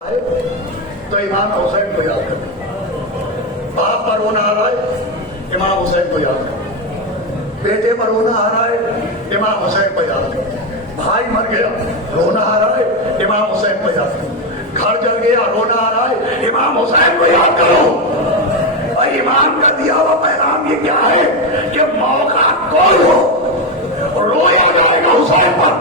تو امام حسین کو یاد کریں. باپ پر رونا آ رہا ہے امام حسین کو یاد کریں. بیٹے پر رونا آ رہا ہے امام حسین کو یاد کریں. بھائی مر گیا رونا آ رہا ہے امام حسین کو یاد کرو. گھر جل گیا رونا آ رہا ہے امام حسین کو یاد کرو. اور امام کا دیا ہوا پیغام یہ کیا ہے کہ موقع کوئی ہو رویا جائے گا حسین پر.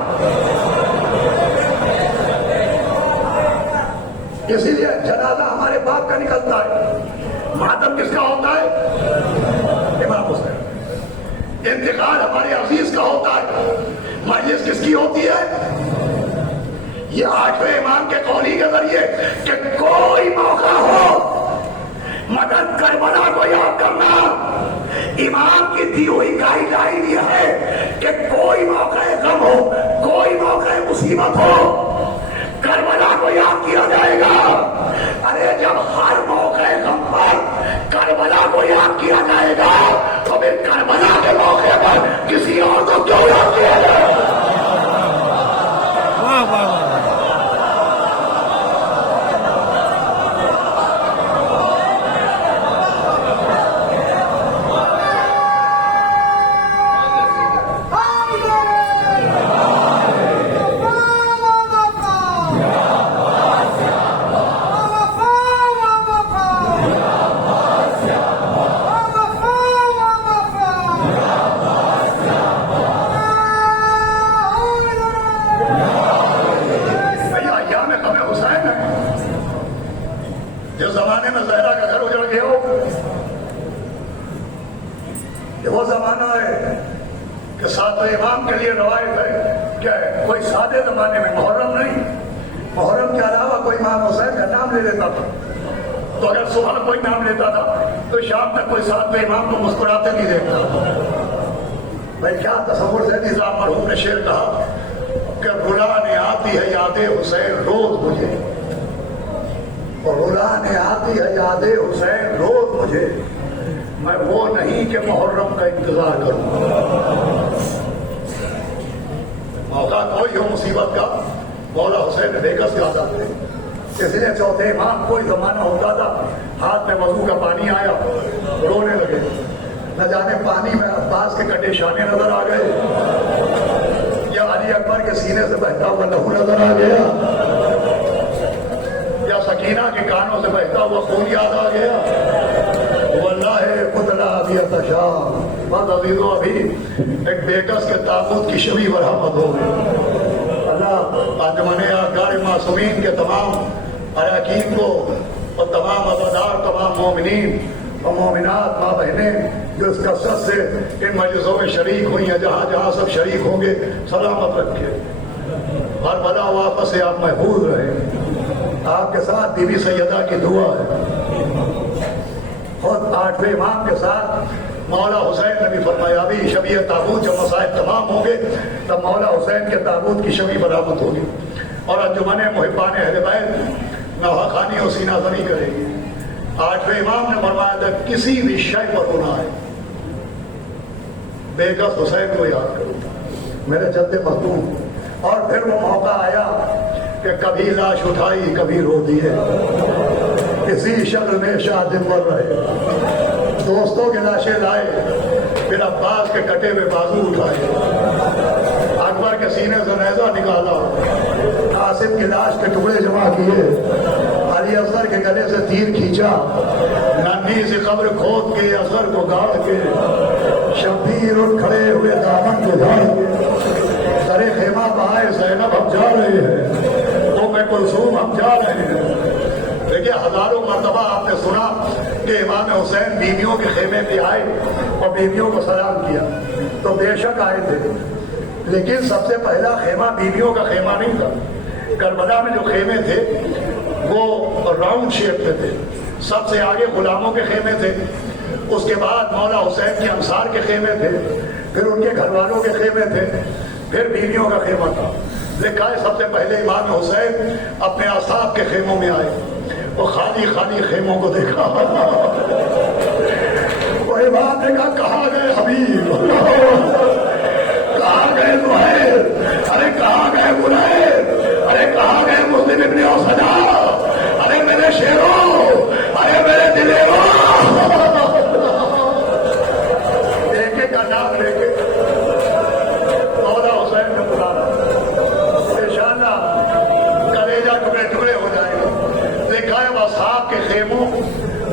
اسی لیے جنازہ ہمارے باپ کا نکلتا ہے. ماتم کس کا ہوتا ہے؟ امام حسین. انتقال ہمارے عزیز کا ہوتا ہے. مجلس کس کی ہوتی ہے؟ یہ آٹھویں امام کے قولی کے ذریعے کہ کوئی موقع ہو مدد کربلا کو یاد کرنا. امام کی دی ہوئی گائیڈ لائن یہ ہے کہ کوئی موقع غم ہو کوئی موقع مصیبت ہو کربلا کو یاد کیا جائے گا. ارے جب ہر موقع غم پر کربلا کو یاد کیا جائے گا تو پھر کربلا کے موقع پر کسی اور کو کیوں یاد کیا جائے گا؟ جس زمانے میں زہرا کا گھر اجڑ گیا ہو یہ وہ زمانہ ہے کہ ساتویں امام کے لیے روایت ہے کیا ہے کوئی سادے زمانے میں محرم نہیں محرم کے علاوہ کوئی امام حسین کا نام لے لیتا تھا تو اگر صبح کوئی نام لیتا تھا تو شام تک کوئی ساتویں امام کو مسکراتے نہیں دیکھتا. بھائی کیا تصور سے نظام مرحوم نے شعر کہا کہ بلانے آتی ہے یاد حسین روز مجھے اور بلانے آتی ہے یاد حسین روز مجھے میں وہ نہیں کہ محرم کا انتظار کروں. موقع کوئی ہو مصیبت کا مولا حسین بیکس یاد آتے ہیں. اس لیے چوتھے امام کوئی زمانہ ہوتا تھا ہاتھ میں وضو کا پانی آیا رونے لگے. نہ جانے پانی میں عباس کے کٹے شانے نظر آ گئے یا علی اکبر کے سینے سے بہتا ہوا لہو نظر آ گیا یا سکینہ کے کانوں سے بہتا ہوا خون یاد آ گیا. واللہ قتلا ابی اتشام بات عزیزوں ابھی ایک بیکس کے تابوت کی شبی برآمد ہو گئی. اللہ انجمن احرار معصومین کے تمام اراکین کو اور تمام عزادار تمام مومنین اور مومنات ماں بہنیں جو اس کثرت سے ان مجلسوں میں شریک ہوئی ہیں جہاں جہاں سب شریک ہوں گے سلامت رکھے ہر بلا واپس سے آپ محفوظ رہیں. آپ کے ساتھ بی بی سیدہ کی دعا ہے. خود آٹھویں امام کے ساتھ مولا حسین نے بھی فرمایا بھی شبی تابوت جب مسائل تمام ہوں گے تب مولا حسین کے تابوت کی شبی برآمد ہوگی اور انجمن محبان اہل بیت نوحہ خوانی و سینہ زنی کرے گی. آٹھویں امام نے فرمایا تھا کسی بھی شے پر رونا ہے بیکس حسین کو یاد کرو میرے جد مخدوم. اور پھر وہ موقع آیا کہ کبھی لاش اٹھائی کبھی رو دیے کسی شکل میں شاہ دمبر رہے. دوستوں کی لاشیں لائے پھر عباس کے کٹے ہوئے بازو اٹھائے اکبر کے سینے سے نیزہ نکالا قاسم کی لاش کے ٹکڑے جمع کیے علی اصغر کے گلے سے تیر کھینچا ننھی سی قبر کھود کے اصغر کو گاڑ کے شبیر اٹھ کھڑے ہوئے دامن کو جھاڑ کے سرے خیمہ بہائے زینب ہم جا رہے ہیں ام کلثوم ہم جا رہے ہیں. دیکھیے ہزاروں مرتبہ آپ نے سنا کہ امام حسین بیویوں کے خیمے پہ آئے اور بیویوں کو سلام کیا تو بے شک آئے تھے لیکن سب سے پہلا خیمہ بیویوں کا خیمہ نہیں تھا. کربلا میں جو خیمے تھے وہ راؤنڈ شیپ میں تھے. سب سے آگے غلاموں کے خیمے تھے اس کے بعد مولا حسین کے انصار کے خیمے تھے پھر ان کے گھر والوں کے خیمے تھے پھر بیویوں کا خیمہ تھا. لکھا ہے سب سے پہلے امام حسین اپنے اصحاب کے خیموں میں آئے وہ خالی خالی خیموں کو دیکھا وہ امام نے کہا کہاں گئے حبیب کہاں گئے زہیر ارے کہاں گئے بلیر ارے کہاں گئے مسلم ابن اوسجا اصحاب کے خیموں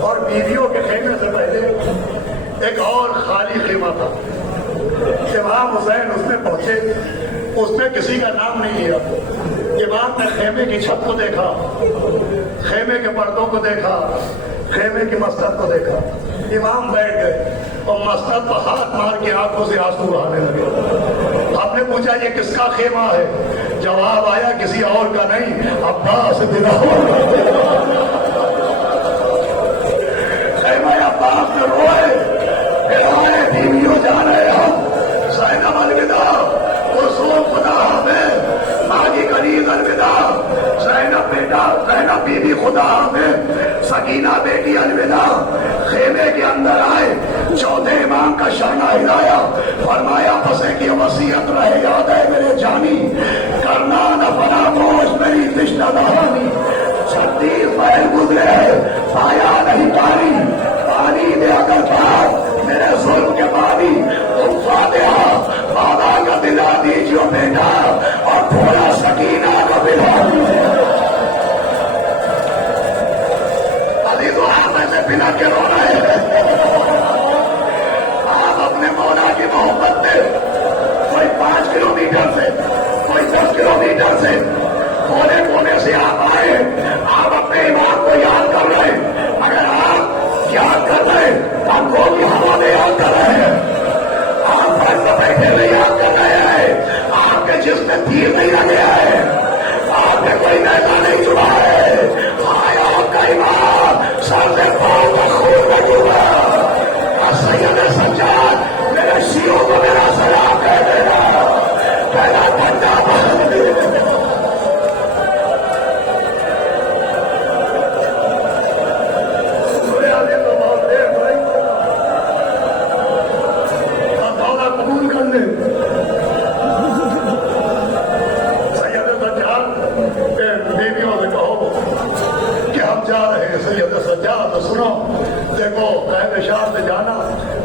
اور بیویوں کے خیمے سے پہلے ایک اور خالی خیمہ تھا. امام حسین اس میں پہنچے, اس نے کسی کا نام نہیں لیا. امام نے خیمے کی چھت کو دیکھا, خیمے کے پردوں کو دیکھا, خیمے کی مسند کو دیکھا. امام بیٹھ گئے اور مسند پر ہاتھ مار کے آنکھوں سے آنسو بہانے لگے. آپ نے پوچھا یہ کس کا خیمہ ہے؟ جواب آیا کسی اور کا نہیں, عباس بن خیمہ عباس میں روئے بیویوں جا رہے ہو, زینب الوداع, رسول خدا حافظ, ماں کی غریب الوداع, زینب بیٹا, زینب بیوی خدا حافظ, سکینہ بیٹی الوداع. خیمے کے اندر آئے, چوتھے امام کا شانہ ہلایا, فرمایا پسے کی وصیت رہے یاد ہے میرے جانی, کرنا نہ فراموش میری تشنہ دہانی. 36 مہینے گزرے پایا نہیں پانی دے اگر بات میرے ظلم کے بانی. تم فاتحہ بابا کا دلا دیجیے بیٹا اور تھوڑا سکینہ کا دلا دیجیے. ابھی تو آپ ایسے بنا کے رو رہے ہیں. آپ اپنے مولا کی محبت سے کوئی 5 کلومیٹر سے, کوئی 10 کلومیٹر سے, کونے کونے سے آپ آئے, آپ اپنے امام کو یاد کر رہے. اگر آپ یاد کر رہے, ہم کو بھی ہوا میں یاد کر رہے ہیں, آپ گھر میں بیٹھے ہوئے یاد کر رہے ہیں, آپ کے جسم میں تیر نہیں لگے ہے, آپ نے کوئی نیزہ نہیں چھڑا ہے, آیا آپ کا امام سر سے پاؤں کا خون میں ڈوبا. سید سجاد میرے شیعوں کو میرا سلام کہہ دینا, پہلا پنجا بہت تو سنو, دیکھو قائد شاہ سے جانا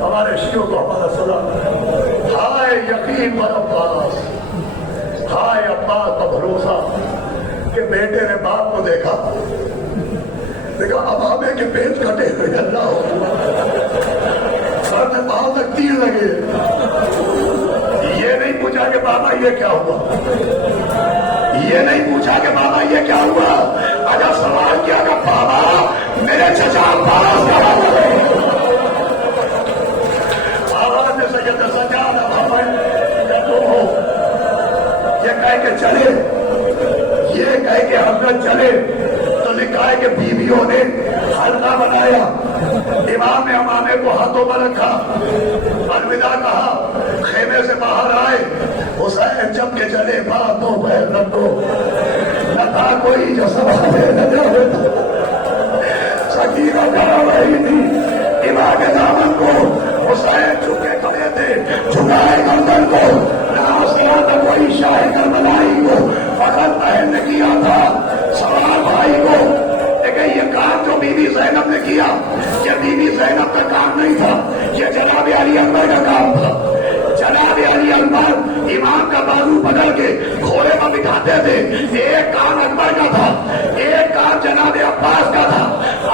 ہمارے شیعوں کو ہمارا سلام. ہائے یقین پر عباس, ہائے عباس کا بھروسہ کہ بیٹے نے باپ کو دیکھا, اب آبے کے پیٹ کٹے ہوئے, اللہ سر سے پاؤں تک تیر لگے. یہ نہیں پوچھا کہ بابا یہ کیا ہوا, یہ نہیں پوچھا کہ بابا یہ کیا ہوا. اگر سوال کیا کہ بابا میرے چچا عباس کا آواز میں سید سجاد یہ کہہ کے چلے, یہ کہہ کے حضرت چلے تو لکھا ہے کہ بیویوں نے حلقہ بنایا, امام نے امامے کو ہاتھوں میں رکھا, الوداع کہا, خیمے سے باہر آئے. حسین جب کے چلے بات دو پیر رکھو, نہ تھا کوئی جو سوال سکینہ کرا رہی تھی. امام دامن کو حسین جھکے کھڑے تھے, جھکائے گردن کو, نہ حسین کا کوئی شاہ کربلائی کو فخر بہن نے کیا تھا. سوال بھائی کو لیکن یہ کام جو بی بی زینب نے کیا, یہ بی بی زینب کا کام نہیں تھا, یہ جناب علی اکبر کا کام تھا. جناب علی اکبر امام کا بازو پکڑ کے گھوڑے پر بٹھاتے تھے. ایک کام اکبر کا تھا, ایک کام جناب عباس کا تھا.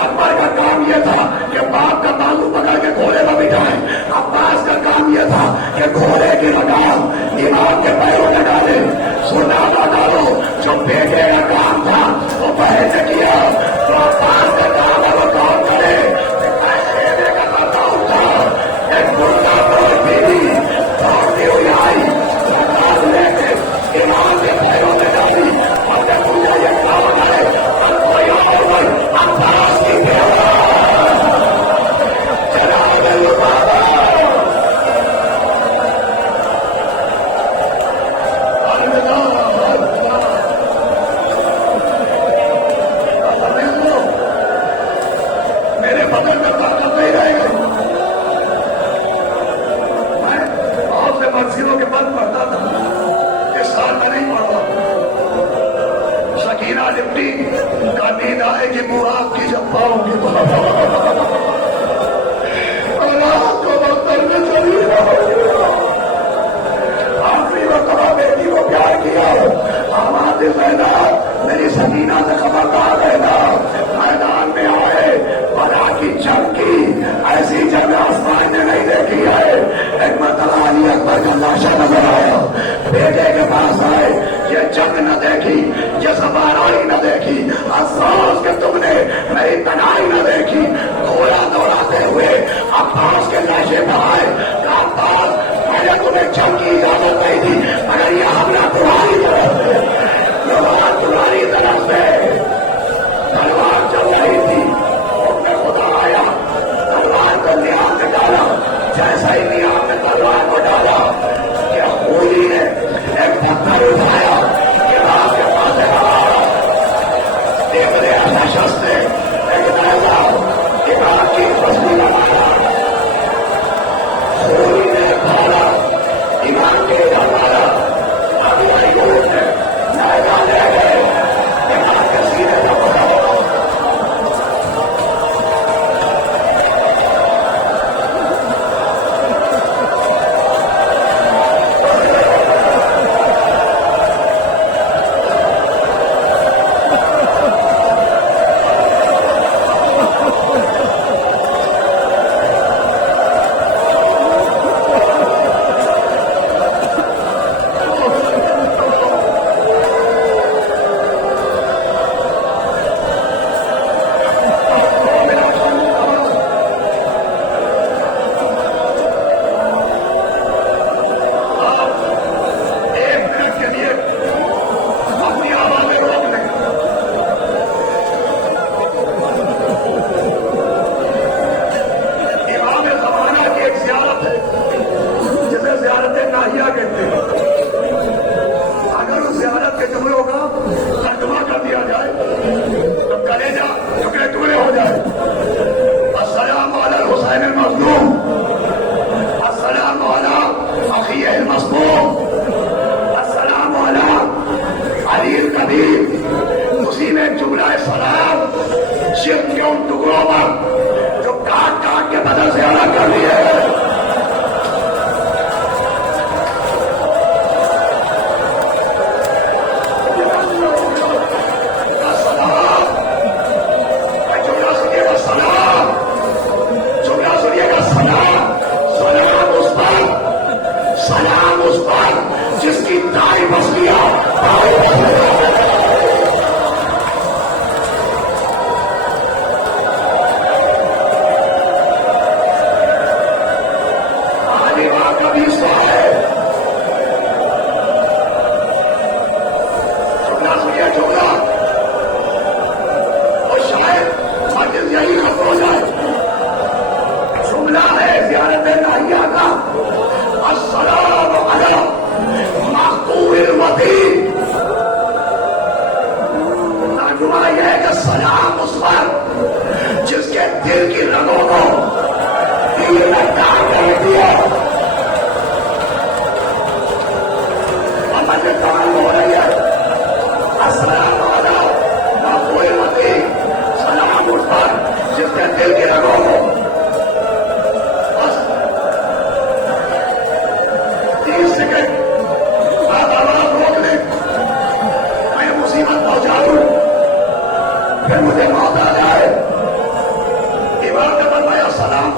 اکبر کا کام یہ تھا کہ باپ کا بازو پکڑ کے گھوڑے پر بٹھائے, عباس کا کام یہ تھا کہ گھوڑے کی لگام امام کے پیروں میں ڈالے. سناما ڈالو, جو بیٹے کا کام تھا وہ بہن نے کیا, تو عباس کا کام ہے وہ کام کرے. کا کام تھا ایک مرغا اور بیوی دوڑتی ہوئی آئی, لے کے امام کے پیروں میں ڈالی, اور جب مجھے یہ کام ہے اور کوئی اور عباس کی بیوہ جناب البابا میرے بدن میں طاقت نہیں رہے گی. منزلوں کے بند پڑتا تھا, اس سال میں نہیں پڑھتا. سکینہ لپٹی کا نیند آئے گی منہ آپ کی جب پاؤں گی اللہ کو بختر میں چلی. آخری مرتبہ بیٹی کو پیار کیا, آواز زینب میری سکینہ سے خبردار رہنا, میدان میں سلام اس پر جس کے دل کی رگوں کو تیر نے کاٹ کر دیا اور مجھے کام ہو رہی ہے. السلام علیکم مقبول متی سلام اس پر جس کے دل کی رگوں کو 30 سیکنڈ آپ آواز روک لیں. میں مصیبت پہنچا دوں پھر مجھے موت آ جائے. ایمان نے فرمایا سلام